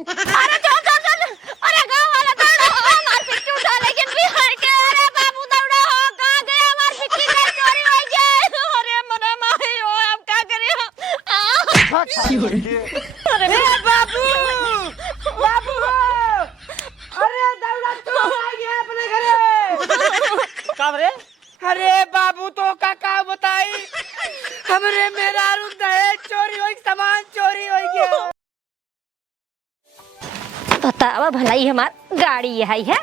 अरे चल चल चल, अरे गांव वाला दौड़ो, हमार पिक्की उठा लेकिन बिहार के। अरे बाबू दौड़ो, कहां गए हमार पिक्की का चोरी हो गया। अरे मने माई हो, अब क्या करें। अरे बाबू बाबू, अरे दौड़ा तो आ गया अपने घरे। कब रे? अरे बाबू तो का बताई, हमरे मेरा रूम दहेज चोरी हो, सामान चोरी हो गया। बतावा भलाई हमार गाड़ी यही है,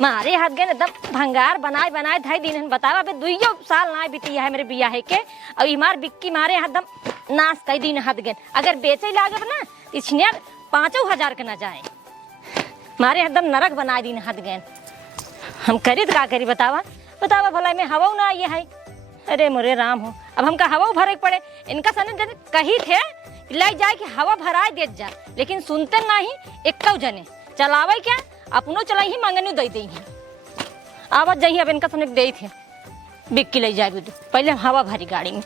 मारे हाथ गए एकदम भंगार बनाए बनाए धाई दिन। बतावा बे 2 साल ना बीती है मेरे बियाह के, और हमार बिक्की मारे एकदम नाश कई दिन हाथ गए। अगर बेचे लागे ना इसने 5,000 के ना जाए, मारे एकदम नरक बनाए दिन हाथ गए। हम करी तो का करी बतावा, बतावा भलाई में हवा ना आई है। अरे मोरे राम हो, अब हमका हवा भरे पड़े। इनका सने जने कही थे लाई जाए कि हवा भराए दे जा, लेकिन सुनते नहीं। एक जने चलावे क्या, अपनो चलाई ही मांगनी दे दी है। आवाज जाइए अब इनका सने दे थे बिक्की ले जाए बुद्धू, पहले हवा भरी गाड़ी में।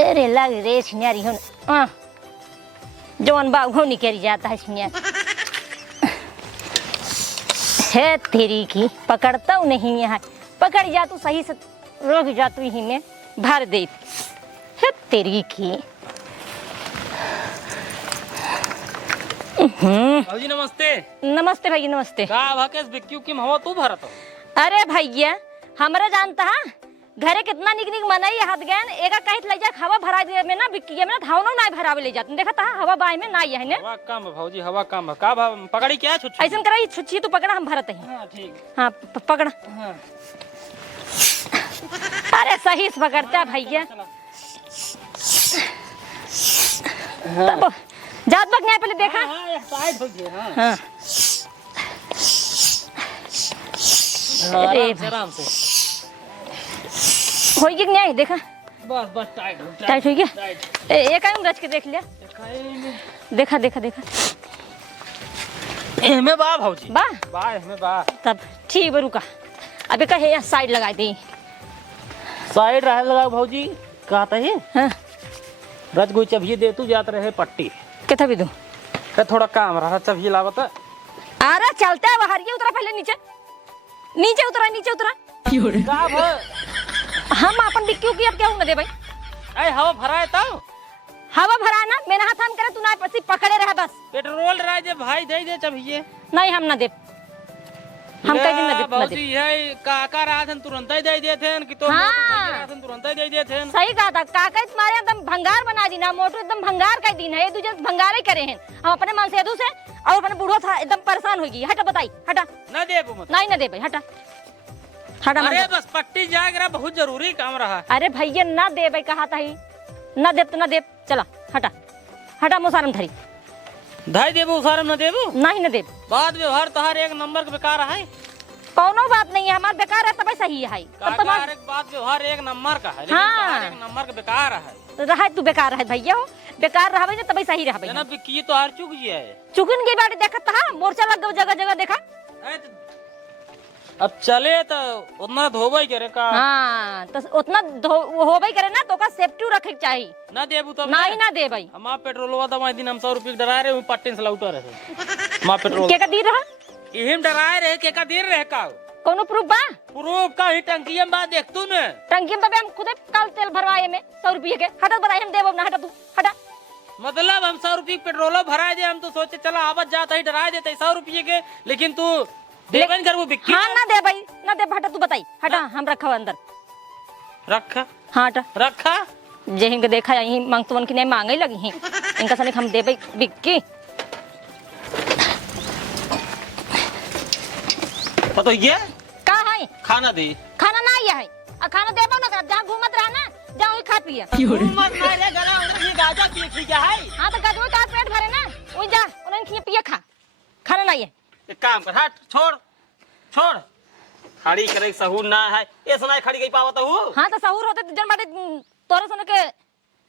अरे लग रे छिनियारी हो जौन बाबू निकल जाता है छिनिया। है तेरी की पकड़ता हूँ नहीं यहाँ, पकड़ जा तू सही से, रोक जा तू ही में भर दे। है तेरी की। भाजी नमस्ते। नमस्ते भैया नमस्ते। का भाकेश बिक्की की हवा तू भरत हो? अरे भैया हमरा जानता है घरे कितना निक निक मनई हाथ गैन एका कहित ले जा हवा भरा दे में ना बिक्की में धावनो ना भरावे ले जात। देखा था हवा बाय में ना है ने। हवा कम भौजी, हवा कम का पकड़ी क्या छुच्छी? ऐसन कराई छुच्छी तू पकड़ा, हम भरत है। हां ठीक। हां पकड़ा। हां अरे सही से पकड़ता भैया। तब जात बक नहीं पहले देखा। हां साइड हो गया। हां हां अरे आराम से होई कि नहीं देखा। बस बस टाइट टाइट हो गया। एक आइम रच के देख लिया। देखा देखा देखा एमे बा भौजी, बा बा एमे बा। तब ठीक है रुका, अबे कहे यहाँ साइड लगा दे। साइड रह लगा भौजी कहता है। हाँ रज कोई चबिए दे तू जात रहे पट्टी कितना भी दूं। थोड़ा काम रहा चबिए लावत। अरे चलते है बाहर, ये उतरा पहले नीचे, नीचे उतरा नीचे उतरा। का भ हम अपन बिक्की की अब क्या हूं ना दे भाई। ए हवा भराए तो हवा भरा ना मेरा हाथ हम करे, तू ना पसी पकड़े रहा बस। पेट्रोल रहा जे भाई दे दे चबिए। नहीं हम ना दे, हम कहीं दिन ना दे ना भौजी दे। ये काका राथन तुरंत ही दे देथे कि तो हाँ। राथन तुरंत ही दे देथे। सही कहा था काका, तुम्हारे एकदम भंगार बना दी ना, मोटू एकदम भंगार का दिन है। ये दूसरे भंगार ही करे हैं हम अपने मन से से, और अपने बूढ़ो था एकदम परेशान होगी। हटा बताई हटा। ना दे मत। नहीं ना दे भाई हटा हटा। अरे बस पट्टी जाग रहा, बहुत जरूरी काम रहा। अरे भैया ना दे भाई, कहा था ही ना दे तो ना दे। चला हटा हटा, मुसारम धरी। धाई देबो उसारम न देबो। नहीं ना दे, बात व्यवहार तोहार एक नंबर के बेकार है। कौनो बात नहीं है, हमार बेकार है तब सही है। तब काका तुम्हार एक बात व्यवहार एक नंबर का है, लेकिन हाँ। तोहार एक नंबर के बेकार है। रहा तू बेकार है भैया हो, बेकार रहा ना तब सही रहा जना भैया। बिक्की तोहार चुक गया है। चुकन की बात देखा था, मोर्चा लग गया जगह जगह देखा। अब चले तो उतना धोबे करे का। हाँ तो उतना हो भाई करे ना तो का सेफ्टी रखे के चाहिए। ना देबू तब नहीं ना दे भाई। हम पेट्रोलवा दवाई दिन हम 100 रुपये डरा रहे पट्टी से लौटा रहे। मां पेट्रोल के का दी रहा, इहिम डराए रहे के का देर रहे का कोनो प्रूफ बा? प्रूफ का ही टंकी में बात देख तू ने। टंकी में हम खुद कल तेल भरवाए में 100 रुपये के। हटा बताई हम देबो ना, हटा तू हटा। मतलब हम 100 रुपये पेट्रोल भरा दे, हम तो सोचे चला आवत जाता ही डरा देते 100 रुपये के, लेकिन तू देवन कर वो बिक्की। हाँ ना दे भाई ना दे, हटा तू बताई हटा। हम रखा अंदर रखा। हाँ हटा रखा जे हिंग देखा यही मांगतवन की नहीं मांगे लगी हैं इनका सने हम दे भाई बिक्की। तो ये का है खाना दे। खाना ना आया है, आ खाना देबो ना जहाँ घूमत रहा ना जाओ खा पिए। मत मारे गला उधर ये गाजा पी क्या है। हाँ तो गदवा का पेट भरे ना वही जा उन्हें खिए पिए खा, खाना नहीं है। एक काम कर, हट छोड़ छोड़। खड़ी करे सहूर ना है, ये सुनाई खड़ी गई पावत हूँ। हाँ तो सहूर होते जन बाटे तोरे सुन के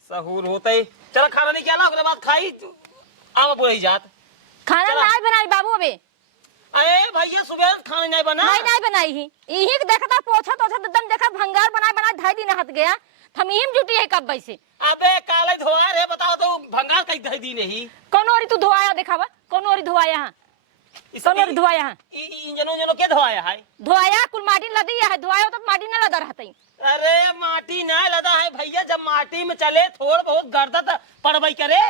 सहूर होते ही चलो खाना नहीं किया उसके बाद खाई आम पूरी जात। खाना नहीं बनाई बाबू अबे। अरे भैया सुबह खाना नहीं बना। नहीं नहीं बनाई ही यही देखा था पोछा तो एकदम देखा भंगार बनाए बनाए 2.5 दिन हट गया। थमीम जुटी है कब वैसे। अबे काले धोआ रे बताओ तो भंगार कई दे दी नहीं कौन और तू धोआया दिखावा, कौन और धोआया हां, कौन और धोआया हां, इंजनो जनो के धोया है। धोआया कुल माटी लदी है, धोआया तो माटी न लदा रहतई। अरे माटी ना लदा है भैया, जब माटी में चले थोड़ बहुत गर्दत पड़बई करे,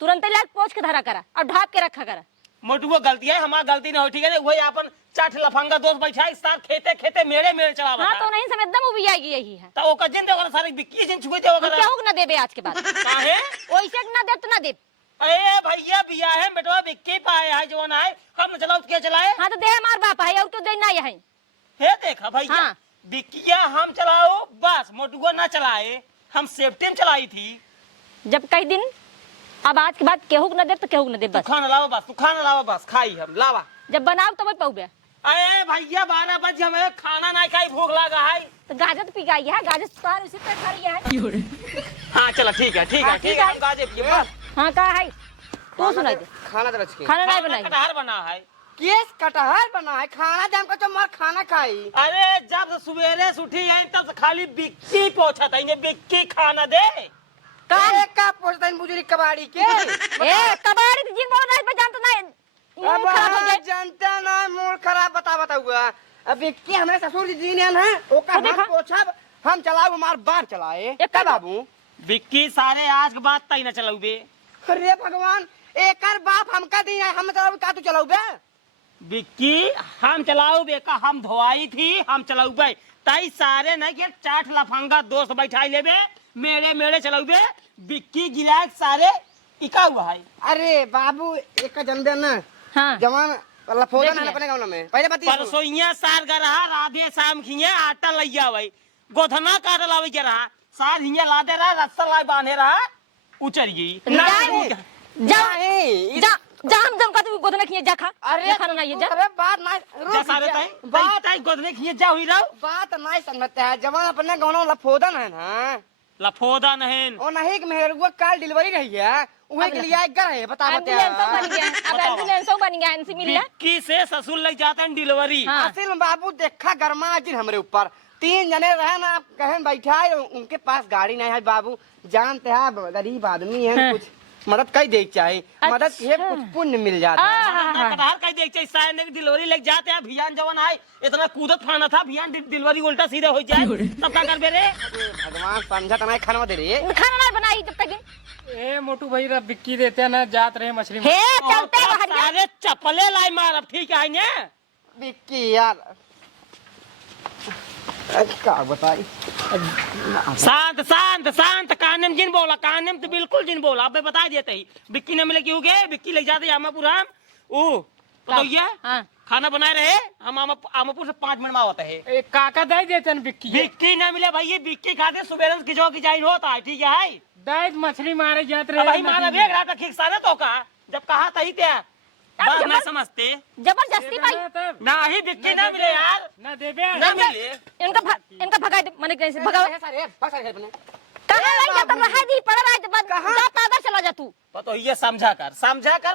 तुरंत लाग पोंछ के धरा करा और ढाप के रखा करा। मोटुआ गलती है, हमार गलती ना हो, ठीक है ना। वही अपन चाट लफंगा दोस्त बैठा इस साथ खेते खेते मेरे मेरे चलावा। हां तो नहीं समझ दम उबी आएगी यही है। तो ओकर जिन देवर सारे बिक्की जिन छुए देवर हम केहू न देबे आज के बाद। काहे ओइसे न दे तो न दे। अरे भैया बिया है बेटवा बिक्की पाए है जवन है, हम चलाओ क्या चलाए। हां तो दे हमार बाप है और तो देना ही है। हे देखा भैया हाँ। बिक्किया हम चलाओ बस, मोटुआ ना चलाए, हम सेफ्टी में चलाई थी। जब कई दिन अब आज के बाद केहू न दे तो केहू न दे तू बस। खाना लावा बस, तू खाना लावा बस, खाई हम लावा। जब बनाओ तो वही पौबे। अरे भैया 12 बजे हमें खाना नहीं खाई, भूख लगा है। तो गाजर तो पिगाई है, गाजर तार उसी पे खा लिया है। हाँ चलो ठीक है ठीक है ठीक है, हम गाजे पिए बस। हां का है तू सुनाई दे। खाना दे के खाना नहीं बनाई। कटहर बना है। केस कटहल बना है, खाना दे हमको तो मार खाना खाई। अरे जब सवेरे से उठी है तब से खाली बिक्की पूछा था, इन्हें बिक्की खाना दे। एक का पूछता है बुजुर्ग कबाड़ी के। ए कबाड़ी जिन बोल रहा है पे जानता नहीं, अब मुंह खराब हो जाए। जनता ना मूड खराब बता हुआ। अब विक्की हमारे ससुर जी ने है, ओका तो देखा। हाथ पोछा हम चलाओ, हमार बाप चलाए। एक का का- बाबू बिक्की सारे आज के बाद तई न चलाऊबे। अरे भगवान, एकर बाप हमका दी है, हम चलाओ का तू चलाओ बे। बिक्की हम चलाऊ बेका, हम धोआई थी हम चलाऊ बे, तई सारे नहीं के चाट लफंगा दोस्त बैठाई लेबे, मेरे मेरे चलाऊ बे। बिक्की गिराक सारे इका हुआ है। अरे बाबू एक का जन्मदिन ना हां जवान लफोदा देख ना ले। अपने गाँव में पहले बता। परसोइया सार गा रहा, राधे शाम खिए आटा लइया भाई, गोधना काट लावे के रहा, सार हिया लादे रहा, रस्सा लाई बांधे रहा, उचरिए जा जा नहीं जा जा हम जम का तू गोदने खिए जा खा। अरे खाना नहीं जा। अरे बात ना जा सारे तई बात तई गोधने खिए जा हुई रहो। बात नहीं समझते है, जवान अपने गाँव में लफोदन है ना, लफोदा नहीं वो नहीं कि मेहरुआ काल डिलीवरी रही है, वही के लिए एक है बता बता। एम्बुलेंस बन गया, अब बताओ। एम्बुलेंस बन गया, इनसे मिल ले। बिक्की से ससुर लग जाता है डिलीवरी। हाँ। असल में बाबू देखा गरमा जिन हमरे ऊपर 3 जने रहे ना, आप कहें बैठा है, उनके पास गाड़ी नहीं है बाबू, जानते हैं आप गरीब आदमी है, हाँ। कुछ मदद कई दे चाहिए, मदद ये अच्छा। कुछ पुण्य मिल जाता है। हाँ। कटहर कहीं देख चाहिए सारे ने डिलीवरी लग जाते हैं, भियान जवान आए इतना कूदत फाना था, भियान डिलीवरी उल्टा सीधा हो जाए तब क्या कर रे। भगवान समझा तो नहीं खाना दे रही खाना नहीं बनाई जब तक। ए मोटू भाई रा बिक्की देते हैं ना, जात रहे मछली हे चलते और बाहर जा। सारे चप्पले लाई मार अब, ठीक है ने बिक्की यार क्या बताई। शांत शांत शांत, काने में जिन बोला, काने में तो बिल्कुल जिन बोला, अब बता देते ही बिक्की ने मिले क्यों गए, बिक्की ले जाते आमापुर हम तो ये हाँ। खाना बनाए रहे, हम आमापुर से 5 मिनट में होता है। ए काका दे देते हैं बिक्की, बिक्की न मिले भाई, ये बिक्की खाते सुबह से खिंचो की जाइन होता है, ठीक है दाई मछली मारे जात अब रहे भाई माना देख रहा था ठीक सारे तो कहा, जब कहा था ही त्या बात मैं समझते जबरदस्ती भाई ना ही बिक्की ना मिले यार, ना देबे ना मिले। इनका भगा दे, मैंने कैसे भगा कहां लाई जाता रहा दी पड़ा रहा बाद जा पैदल चला जा तू। तो ये समझा कर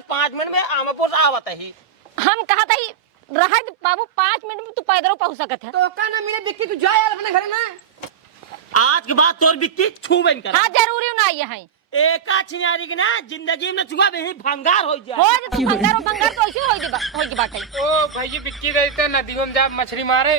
5 मिनट में आमापुर से आवत ही। हम कहा था ही रहा दे बाबू 5 मिनट में तू पैदल पहुंच सकत है। तो का ना मिले बिक्की, तू जा यार अपने घर ना। आज के बाद तोर बिक्की छू बन कर हां जरूरी ना ये है एका छिनारी के ना जिंदगी में छुआ बे भंगार हो हो जाए। जे तू बंगार तो ऐसे हो जे बाटे। ओ भाई बिक्की देते नदियों में जा मछली मारे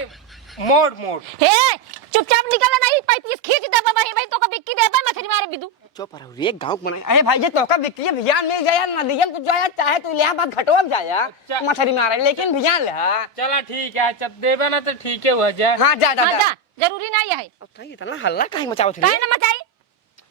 मोड़ मोड़। हे चुपचाप निकल नहीं पैतीस खींच दे वही भाई तो का बिक्की देता मछली मारे बिदू। चुप रहो रे, गांव बनाए। अरे भाई ये तो का बिक्की भियान मिल जाए नदिया तू जाया, चाहे तू ले बात घटवा जाया अच्छा। मछली मारे, लेकिन भियान ले। चला ठीक है, जब देबे ना तो ठीक है हो जाए। हां जा हां जा जरूरी ना ये है। अब तो इतना हल्ला काहे मचावत काहे रे। ना मचाई,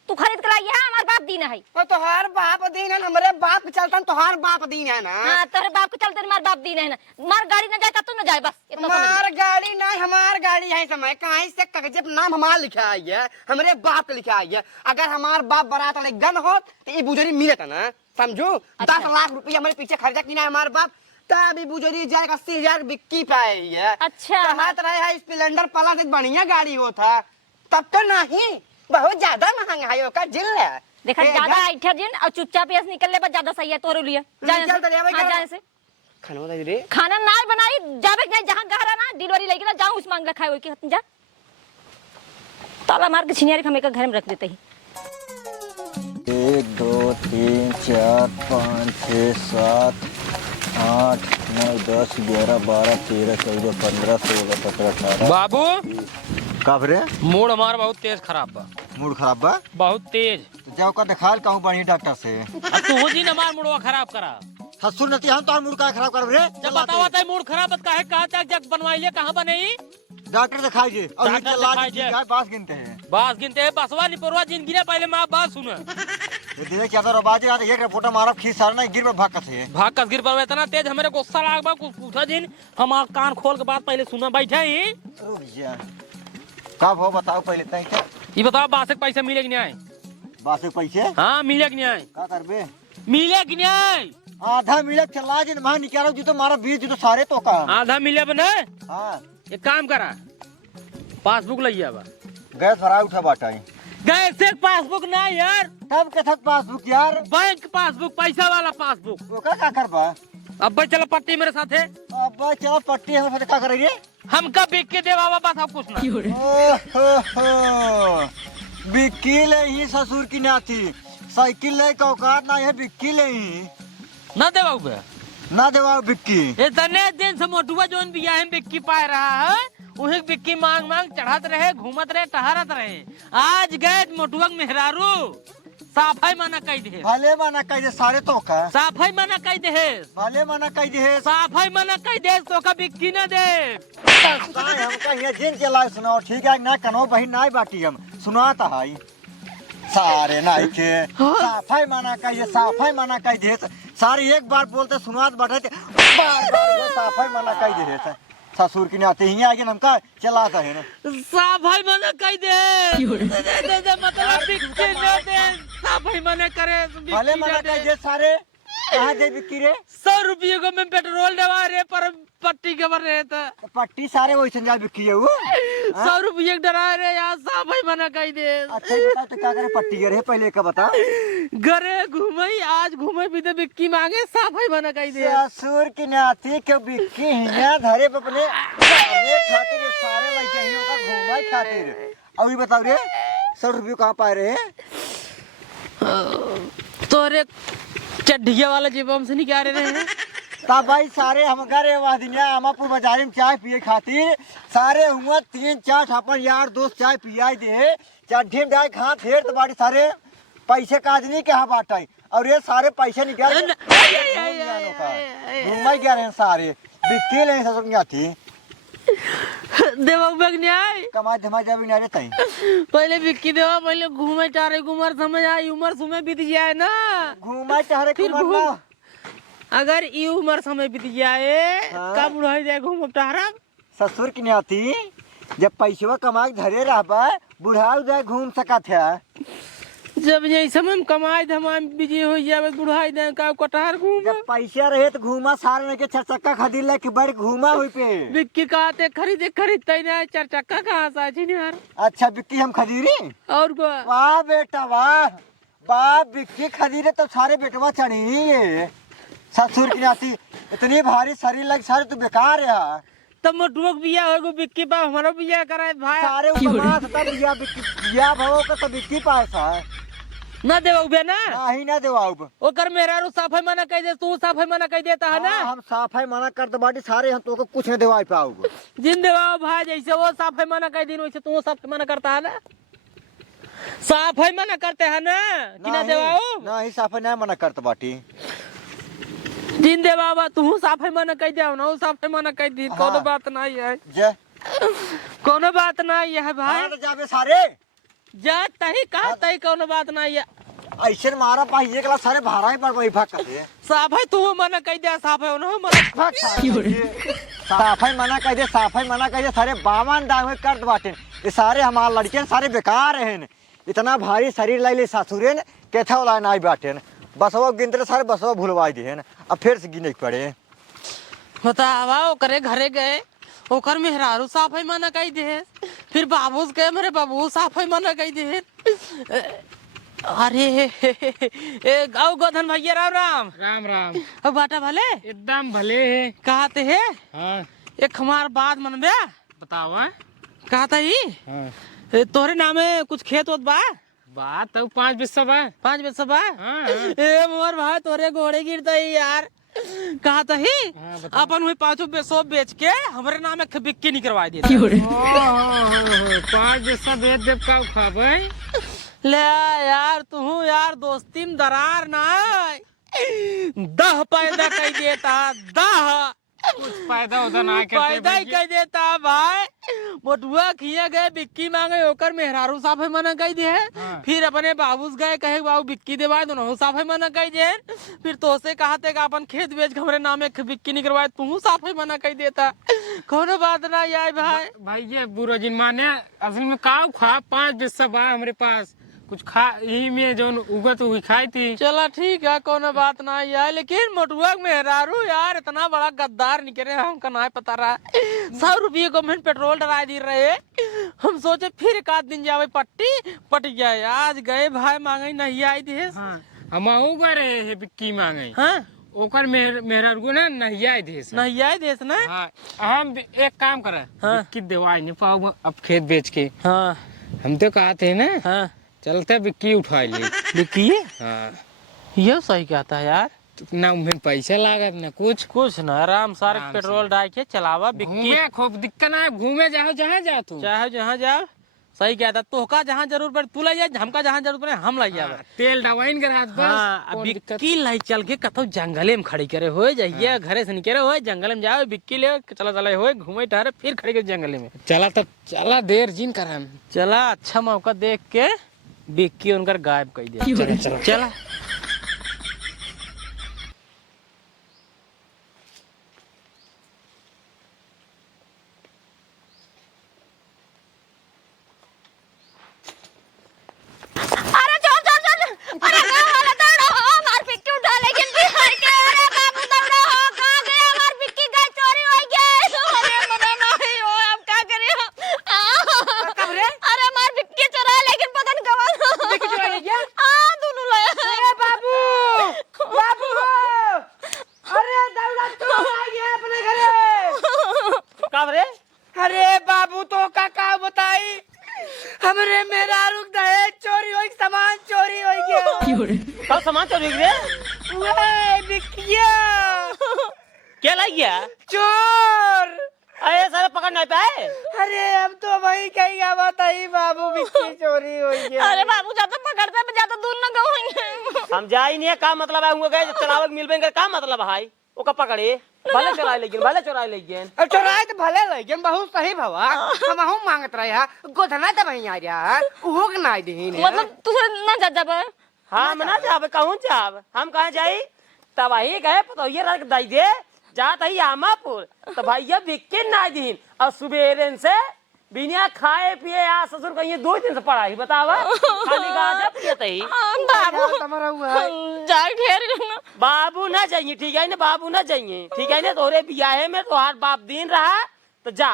तू खरीद के लाई है, हमार बाप दीन है। ओ तोहार बाप दीन है, हमरे बाप के चलता तोहार बाप दीन है ना। हां तेरे बाप के चलते हमार बाप दीन है ना। मार गाड़ी ना जाए तू ना जाए, बस इतना समझ। हमार गाड़ी नहीं, हमार गाड़ी है समय कहीं से कागज पे नाम हमार लिखा है, हमरे बाप के लिखा है। अगर हमार बाप बारात वाले गन हो तो ये बुजरी मिलत ना, समझो। अच्छा। 10 लाख रुपया हमारे पीछे खर्चा किया है हमार बाप, तब ये बुजरी जाए 80,000 बिक्की पाए है। अच्छा। कहा है स्प्लेंडर पला से बढ़िया गाड़ी होता, तब तो नहीं, बहुत ज्यादा महंगा है का जिल है। देखा ज्यादा ऐठा जिन और चुपचाप यहां से निकल ले, बस ज्यादा सही है तोरे लिए। जाने चल तो ले भाई, से। हां जाने से खाना बता रे। खाना ना बनाई जावे नहीं, जहां गहरा ना डिलीवरी लेके ना जाऊं उस मांग रखा है वो की जा। तो ताला मार के छिनियारी हम एक घर में रख देते ही। 1 2 3 4 5 6 7 8 9 10 11 12 13 14 15 16 17 18। बाबू का रे मूड हमारा बहुत तेज खराब बा। मूड खराब बा? बहुत तेज। तो जाओ का दिखाल कहूं बढ़िया डॉक्टर से। अब तू दिन हमार मूडवा खराब करा। ससुर नती हम तो मूड का खराब करब रे। जब बतावा तय मूड खराब बत काहे कहा तक जग बनवाइले कहां बनई? डॉक्टर दिखाई जे और डॉक्टर चला दिखाई जे। के बास गिनते हैं। बास गिनते है बसवा नहीं परवा जिंदगी ने पहले मां बात सुन। ये देख क्या तो बाजे यार एक फोटो मारा खींच सारा ना गिर में भागत है। भागस गिर पर इतना तेज हमारे गुस्सा लाग बा कुछ पूछा दिन हमार कान खोल के बात पहले सुना बैठे ही। रुक जा कब हो बताओ पहले तई के। ये बताओ बास के पैसा मिले कि नहीं आए? बास के पैसे हां मिले कि नहीं आए? का करबे? मिले कि नहीं आए? आधा मिले चला जिन मां निकालो जी तो मारा 20 जी तो सारे तो का। आधा मिले बने? हां एक काम करा पासबुक लई आवा। गैस भरा उठा बाटाई। गैस से पासबुक ना यार तब कथक पासबुक यार। बैंक पासबुक पैसा वाला पासबुक। वो का करबा? अब भाई चलो पट्टी मेरे साथ है। अब चलो पट्टी हम साथ का करेंगे? हम कब बिक के देवा बस अब कुछ ना। ओहो बिक्की ले ही ससुर की नाती साइकिल ले का औकात ना है बिक्की ले ही ना देवा बे ना देवा बिक्की। इतने दिन से मोटुआ जोन बिया है बिक्की पाए रहा है उन्हें बिक्की मांग मांग चढ़त रहे घूमत रहे टहरत रहे। आज गए मोटुआ मेहरारू साफाई मना कह दे। भले मना कह दे सारे तो का। साफाई मना कह दे। भले मना कह दे। साफाई मना कह दे तो का बिक्की ना दे। हम कहिए जिन चला सुनाओ ठीक है ना कनो बहिन ना बाटी हम सुनाता है सारे नाई के साफाई मना कह दे साफाई मना कह दे सारे एक बार बोलते सुनात बैठे बार बार साफाई मना कह दे ससुर की नाते ही आगे हमका चलाता है ना। साफाई मना कह दे मतलब बिक्की ना दे साफाई मना करे। भले मना कह दे सारे कहाँ दे बिक्की रे? 100 रुपये को मैं पेट्रोल डलवा रहे पर पट्टी के भर रहे थे। पट्टी सारे वही संजाल बिक्की है वो। 100 रुपये डरा रहे यार साफाई मना कह दे। अच्छा ये बता तो क्या करे पट्टी करे पहले का बता। घरे घूमे आज घूमे भी तो बिक्की मांगे साफाई मना कह दे। ससुर की नाती के बिक्की हिया धरे पे अपने खातिर सारे लड़के ही का घूमा खातिर। अब ये बताओ रे 100 रुपये कहाँ पाए रहे? तोरे चड्ढिया वाला जेब हमसे निकाल रहे हैं। तब भाई सारे हम घरे वादिनिया अमापुर बाजार में चाय पिए खातिर सारे हुआ 3-4 अपन यार दोस्त चाय पियाई दे चड्ढी में डाल खा फिर तो बाड़ी सारे पैसे काजनी के यहाँ बांटाई और ये सारे पैसे निकाल घूमा गया रहे सारे बिक्की ले ससुर थी देवा न्याय कमा धमा जा भी नहीं तई पहले बिक्की देवा पहले घूमे चारे उम्र समझ आई उम्र समय बीत जाए ना घूमा चारे फिर घूम अगर ये उम्र समय बीत जाए कब बुढ़ाई जाए घूम टहरा। ससुर की नाती जब पैसवा कमा के धरे रहबा बुढ़ा जाए घूम सकत है। जब ये समय कमाई धमाई बिजी हो जाए बुढ़ाई दे का कटहर घूम जब पैसा रहे तो घूमा सारे के 4 चक्का खरीद ले के बड़ घूमा हुई पे बिक्की कहते खरीदते ना 4 चक्का कहाँ से अच्छी नहीं यार। अच्छा बिक्की हम खरीदी और को वाह बेटा वाह वाह बिक्की खरीदे तो सारे बेटवा चढ़ी ये ससुर की नाती इतनी भारी शरीर लग सारे तो बेकार है। तब मोटुआ बिया होगो बिक्की बा हमारा बिया कराए भाई सारे उपमास तब बिया बिक्की बिया भाव का तो बिक्की पास है ना देवाऊ बे ना नहीं ना देवाऊ ओकर मेहरारू साफाई मना कह दे तू साफाई मना कह देता है ना। हम साफाई मना कर दो बाटी सारे हम तो कुछ नहीं देवा पाओगे जिन देवाओ भाई जैसे वो साफाई मना कह दिन वैसे तू साफाई मना करता है ना साफाई मना करते है ना कि ना देवाओ नहीं साफाई नहीं मना करता बाटी जिन देवा तू साफाई मना कह दे ना साफाई मना कह दी कोनो बात नहीं है जे कोनो बात नहीं है भाई जाबे सारे जा तही कहा तही कोनो बात नहीं है ऐसे मारा पाई एक ला सारे भाड़ा ही पर वही भाग करते साफाई तू मना कह दे साफाई ना मना साफाई मना कह दे साफाई मना कह दे सारे 52 दाम कर बाटे ये सारे हमारे लड़के सारे बेकार हैं इतना भारी शरीर लाई ले सासुरे ने केथा वाला नहीं बाटे बस वो गिनते सारे बस वो भूलवा दे अब फिर से गिने पड़े बतावा ओकरे घरे गए ओकर मेहरारू साफाई मना कह दे फिर बाबू के मेरे बाबू साफाई मना कह दे। अरे ए गाँव गोधन भैया राम राम राम राम। अब बाटा भले एकदम भले है। कहते है हाँ एक हमार बात मन बे बताओ। कहता ही हाँ तोहरे नामे कुछ खेत होत बा? बात तो 5 बिस्सा बा। 5 बिस्सा बा? हाँ। ए मोर भाई तोरे घोड़े गिरता ही यार। कहा था ही अपन हुई 5 बिस्सा बेच के हमारे नामे बिक्की नहीं करवा देता। 5 बिस्सा बेच दे का खाबे। ले यार तू यार दोस्ती में दरार ना 10 पैदा कर देता 10 कुछ फायदा होता ना करते पैदा ही कर देता भाई। मोटुआ खिया गए बिक्की मांगे होकर मेहरारू साफ है मना कह दे। फिर अपने बाबूस गए कहे बाबू बिक्की दे दोनों साफ है मना कह दे। फिर तो से कहते कि अपन खेत बेच के हमारे नाम बिक्की नहीं करवाए तू साफ है मना कह देता। कौन बात ना यार भाई। भाई ये बुरा जिन माने असल में काव खा 5 बिस्सा बा हमारे पास कुछ खा यही में जो उगत हुई खाई थी। चला ठीक है कौन बात ना यार लेकिन मोटुआ मेहरारू यार इतना बड़ा गद्दार निकले हमका ना पता रहा। 100 रुपये को मैंने पेट्रोल डरा दी रहे। हम सोचे फिर एक आध दिन जावे पट्टी पट गया। आज गए भाई मांगे नहीं आई थी। हाँ हम गए है बिक्की मांगे। हाँ ओकर मेहरारू ना नहीं आई थी। नहीं आई देश ना। हाँ हम एक काम करे बिक्की दवाई नहीं पाओ अब खेत बेच के। हाँ हम तो कहते हैं ना हाँ चलते बिक्की उठा ले। बिक्की हाँ ये सही कहता है यार। ना उन्हें पैसा लागत ना कुछ ना आराम सारे आराम पेट्रोल डाल के चलावा बिक्की घूमे खूब दिक्कत ना है घूमे जाओ जहाँ जा तू चाहे जहाँ जाओ। सही कहता तोहका जहाँ जरूर पड़े तू लाई जा हमका जहाँ जरूर पड़े हम लाई जावे। तेल डवाइन के रात बस हाँ कौन दिक्कत? बिक्की लाई चल के कतो जंगले में खड़ी करे हो जाइए। घरे से निकले हो जंगल में जाओ बिक्की ले चला चला हो घूमे टहरे फिर खड़ी कर जंगले में। चला तब चला देर जिन करा चला अच्छा मौका देख के बिक्की उनकर गायब कर दिया। चला चला अरे चल चल चल अरे गाँव वाला दौड़ो हो हमार बिक्की उठा लेकिन बिहार के अरे बाबू दौड़ो हो कहाँ गए हमार बिक्की गए चोरी हो गए। अरे मना नहीं हो अब क्या करें कब रे? अरे हमार बिक्की चुरा लेकिन पता नहीं कब बिक्की चुरा ले गया? हाँ दोनों ले अरे बाबू बाबू अरे दौड़ा तू आ गया अपने घरे। कब रे? अरे बाबू तो का बताई हमरे मेहरारू दहेज चोरी होई सामान चोरी हो गया। कब सामान चोरी रे? वे बिकिया क्या लाई गया? चोर। अरे सारे पकड़ नहीं पाए। अरे अब तो वही कहीं बताई बाबू बिक्की चोरी हो गया। अरे बाबू ज्यादा पकड़ते हैं ज्यादा दूर न गए। हम जा ही नहीं है का मतलब है हुआ गए चलावक मिल बेंगे का मतलब है भाई ओका पकड़े भले चुराए लेकिन अब चोराए तो भले लेकिन बहुत सही भवा हम हूं मांगत रहे हैं गोधना तो वहीं आ गया उहो के ना दे मतलब तुझे ना जा जब हम ना जाब कहूँ जाब हम कहाँ जाई तब वही गए तो ये रख दाई दे जात ही आमापुर तो भैया बिक्के ना दीन और सुबेरे से बिना खाए पिए आ ससुर कहीं 2 दिन से पड़ा ही बतावा खाली गाजर पियते ही बाबू तुम्हारा हुआ है जा ढेर ना बाबू ना जाइए ठीक है ना बाबू ना जाइए ठीक है ना तोरे बियाहे में तोहार बाप दिन रहा तो जा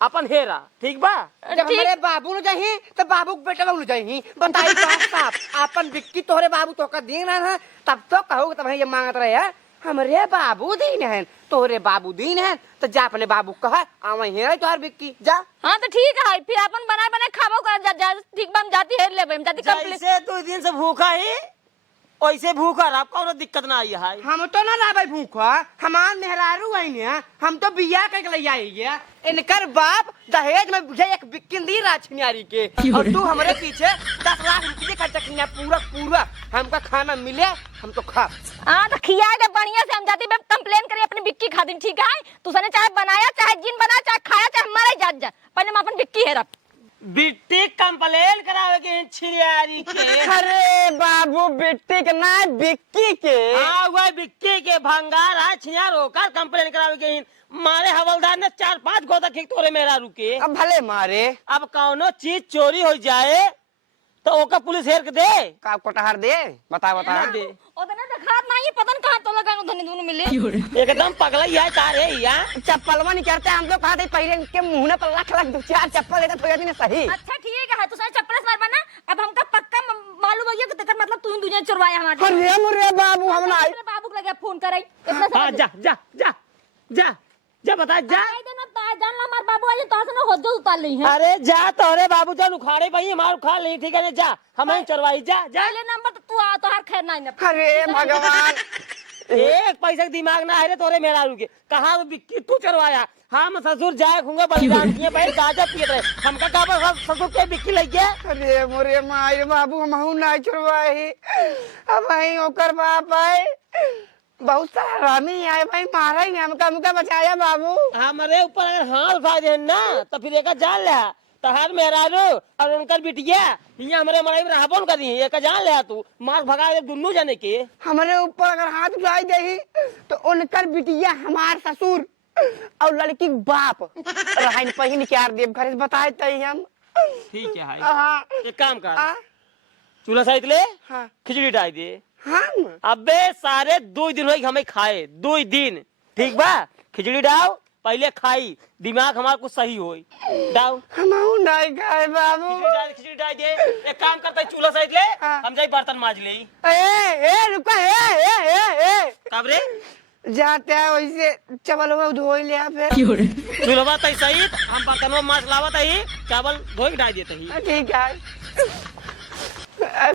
अपन हेरा ठीक बा। जब हमारे बाबू न जाही तो बाबू के बेटा न जाही बताई बात साहब अपन बिक्की तोहरे बाबू तो का दिन है तब तो कहो तब ये मांगत रहे है हमरे बाबू दिन है तोहरे बाबू दिन है तो जा अपने बाबू कह आवा हेरा तोहर बिक्की जा। हाँ तो ठीक है फिर अपन बनाए बनाए खाबो कर जा ठीक बा हम जाती है ले हम जाती कंप्लीट जैसे 2 दिन से भूखा ही वैसे भूखा रहा कोनो दिक्कत ना आई है। हम तो ना लाबै भूखा हमार मेहरारू आई ने हम तो बिया के ले आई है इनकर बाप दहेज में बुझे एक बिक्की दी राजकुमारी के और तू हमारे पीछे 10 लाख रुपए खर्चा किया पूरा हमका खाना मिले हम तो खा। हाँ तो खिया दे बढ़िया से हम जाती कंप्लेन करी अपनी बिक्की खातिर ठीक है तू सने चाहे बनाया चाहे जिन बनाया चाहे खाया चाहे हमारा जात जा पहले हम अपन बिक्की है रख बिट्टी कंप्लेन करावे के छिरियारी के। अरे बाबू बिट्टी के ना बिक्की के हाँ वही बिक्की के भंगार है छियार होकर कंप्लेन करावे के मारे हवलदार ने 4-5 गोदा खींच तोरे मेरा रुके अब भले मारे अब कौनो चीज चोरी हो जाए तो ओका पुलिस हेर के दे का कोटहार दे बता दे ओदने दिखात नहीं पता न कहां तो लगा धनी दोनों मिले एकदम पगला ही है तारे यार चप्पलवा नहीं करते हम लोग कहते पहले के मुंह ने पर लाख 2-4 चप्पल लेकर थोड़ा दिन सही। अच्छा ठीक है तू सने चप्पल से मार बना अब हमका पक्का मालूम है कि तेकर मतलब तू ही दुनिया चुरवाया हमारे अरे मुरे बाबू हम ना तेरे बाबू को लगे फोन कराई इतना हाँ जा जा जा जा जा बता जा आई देना जान ला हमार बाबू आई जे तो से ना हो जो उतार ली है अरे जा तोरे बाबू जान उखाड़े भाई हमार उखाड़ ली ठीक है जा हम ही चरवाई जा जा पहले नंबर तो तू आ तो हर खैर नहीं ना अरे भगवान एक पैसा का दिमाग ना है रे तोरे मेरा रुके कहा वो बिक्की तू चरवाया हम ससुर जाए खूंगे बलिदान किए भाई गाजा पिए रहे हमका कहा ससुर के बिक्की लग गया अरे मोरे माई बाबू हमहू नहीं छुड़वाई अब वही ओकर बाप है बहुत सारा रामी आए भाई मारा ही हमका बचाया बाबू। हमारे ऊपर अगर हाथ उठा दे ना तो फिर एक जान ले तहार मेहरारू और उनकर बिटिया ये हमारे मड़ाई में रहबोन करी एक जान ले तू मार भगा दे दुन्नू जाने के हमारे ऊपर अगर हाथ उठाई दे तो उनकर बिटिया हमार ससुर और लड़की के बाप रहन पहिन के आर देव घर से बताए तई हम। ठीक है हाय हाँ एक काम कर हाँ चूल्हा साइड ले हाँ खिचड़ी डाल दे हम अबे सारे 2 दिन हुए हमें खाए 2 दिन ठीक बा खिचड़ी डाल पहले खाई दिमाग हमारा कुछ सही होई डाल हमहू नहीं खाए बाबू। खिचड़ी डाल दे एक काम करते चूल्हा साइड ले हाँ। हम जाई बर्तन मांज ले ए रुको ए कब रे जाते हैं वैसे चावल वो धो लिया फिर चूल्हा तई सही हम बर्तन में मांस लावत ही चावल धोई डाल देते ही ठीक है।